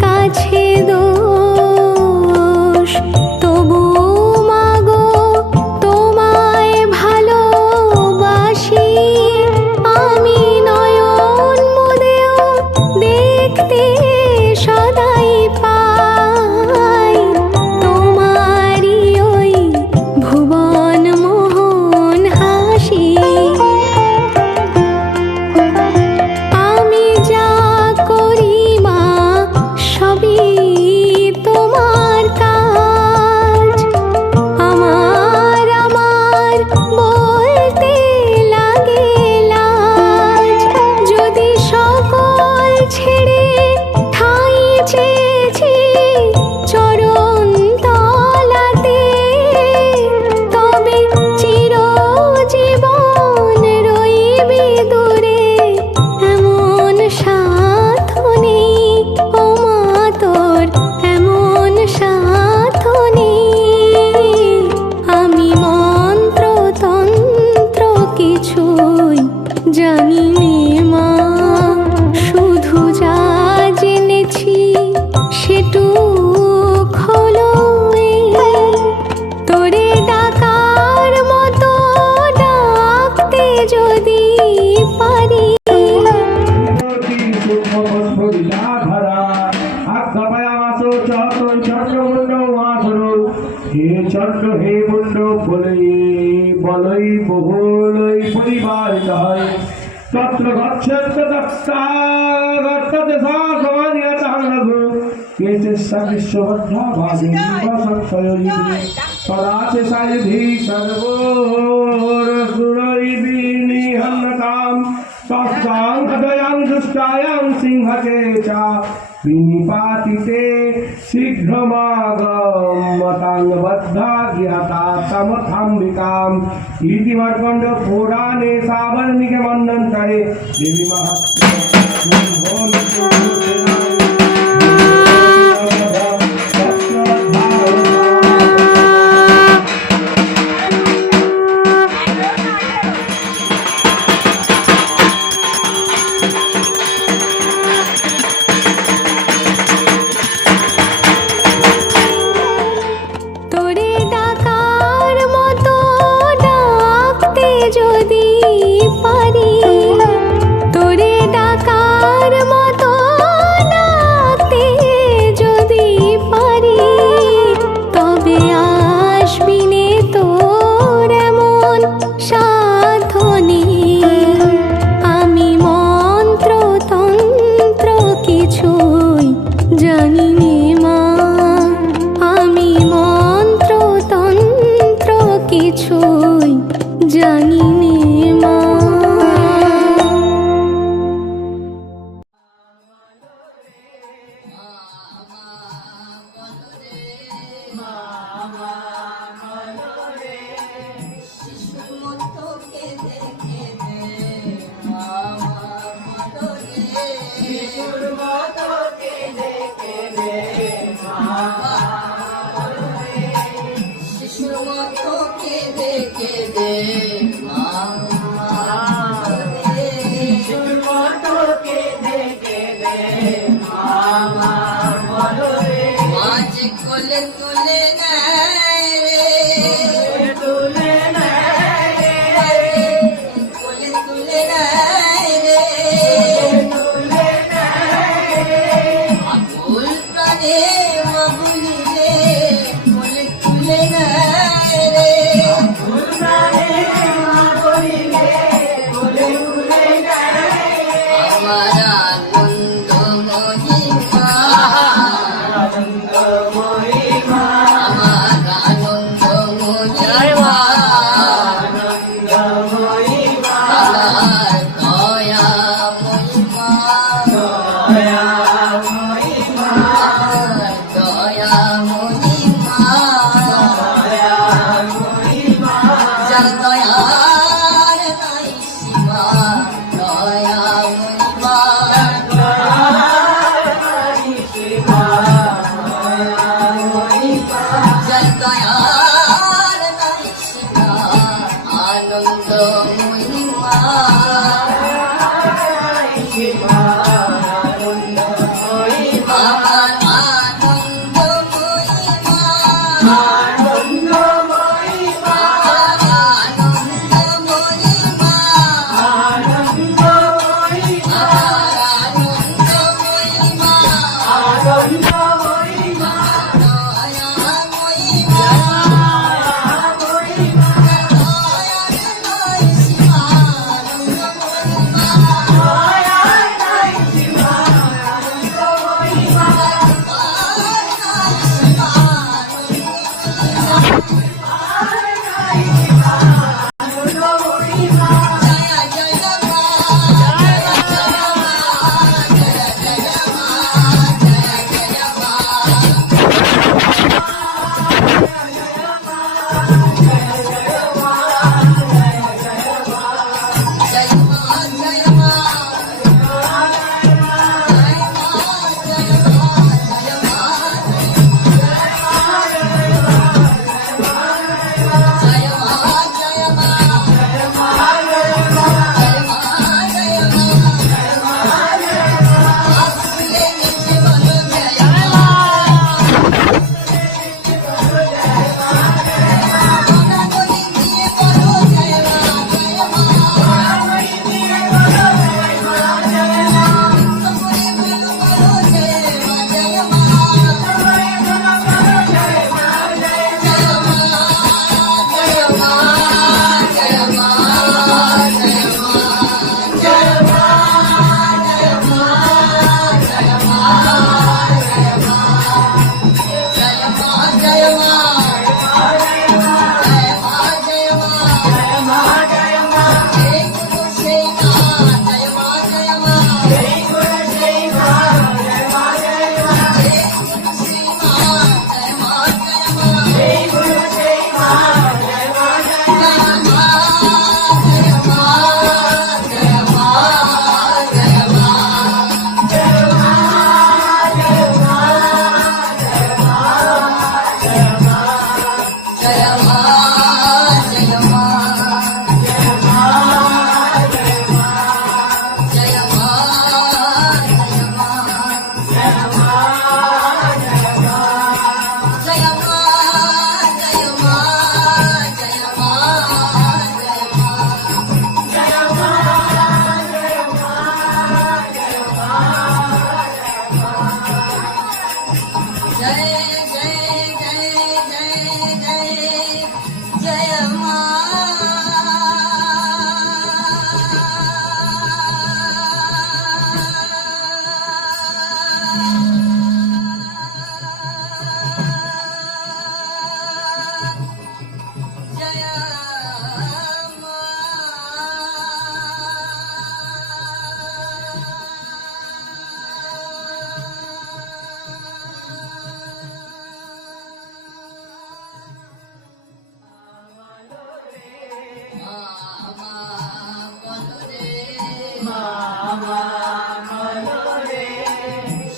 কাছে দোষ তবু মাগো তোমায় ভালোবাসি আমি নয়ন মুদেও দেখতে সদাই পাই তোমারই ওই ভুবন মোহন হাসি আমি যা করি মা সবই তোমার কাজ আমার বলতে লাগে লাজ যদি সকল ছেড়ে ঠাঁই চেয়েছি চরণ তলাতে তবে চিরজীবন রইবি দূরে এমন সাধনে ও মা তোর এমন সাধনে আমি মন্ত্র তন্ত্র কিছুই জানি নে মা শুধু যা জেনেছি সেটুক হলো এই তোরে ডাকার মতো ডাকতে যদি পারি চন্দ্র হে মুন্ড বলই বলই বহুলই পরিবার হয় তত্র গচ্ছন্ত দত্তা সমানিয়তাহু কেতস্য বিশ্ববদ্ধা ভাগে সংশয়ী তদাচে সাইধি সর্বোর সুরৈবি নিহন্নতাম তস্যাং হৃদয়াং দুষ্টায়াং সিংহকে চ বিনিপাতিতে শীঘ্রমাগমতাং বদ্ধা জ্ঞাতা তমথাম্বিকাম ইতি মার্কণ্ড পুরাণে সাবর্ণিকে মন্বন্তরে দেবী তোরে ডাকার মতো ডাকতে যদি পারি তোরে ডাকার মতো ডাকতে যদি পারি তবে আসবি নে তোর এমন সাধনে আমি মন্ত্র তন্ত্র কিছুই জানি নে মা আমি মন্ত্র তন্ত্র কিছুই জানি নে মা তুলে তুলে নেয় রে তুলে নেয় রে তুলে তুলে নেয় রে তুলে নেয় রে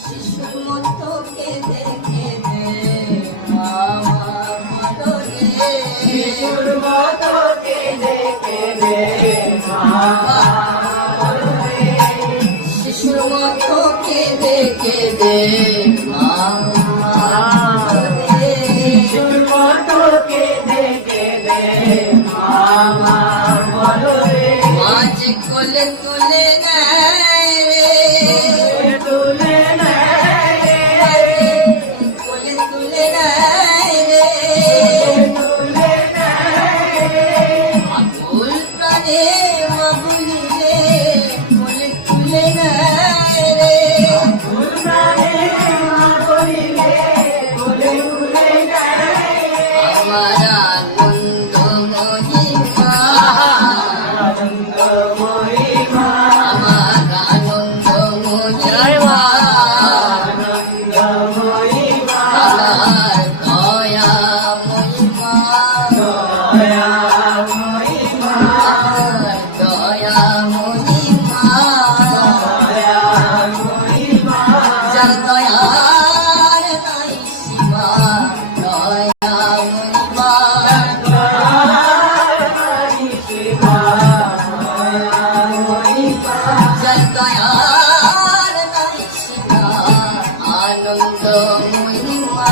শিশুর মতো কেঁদে কেঁদে মামা বলো রে শিশুর মতো কেঁদে কেঁদে মামা বলো রে শিশুর মতো কেঁদে কেঁদে মামা বলো রে শিশুর মতো কেঁদে কেঁদে মামা বলো রে মাঝে কোলে তুলে নেয় রে তুলে নেয় রে কোলে তুলে নেয় রে তুলে নেয় রে আকুল প্রাণে মাগুলিলে কোলে তুলে নেয় রে আকুল প্রাণে মাগুলিলে কোলে তুলে নেয় আমার আনন্দ মহিমা আনন্দ মহিমা আমার আনন্দ মহিমা আনন্দ মহিমা আমার দয়া মহিমা দয়া মহিমা আমার দয়া মহিমা দয়া মহিমা যার দয়ার নাই সীমা দয়া মহিমা যার দয়ার নাই সীমা আনন্দ মহিমা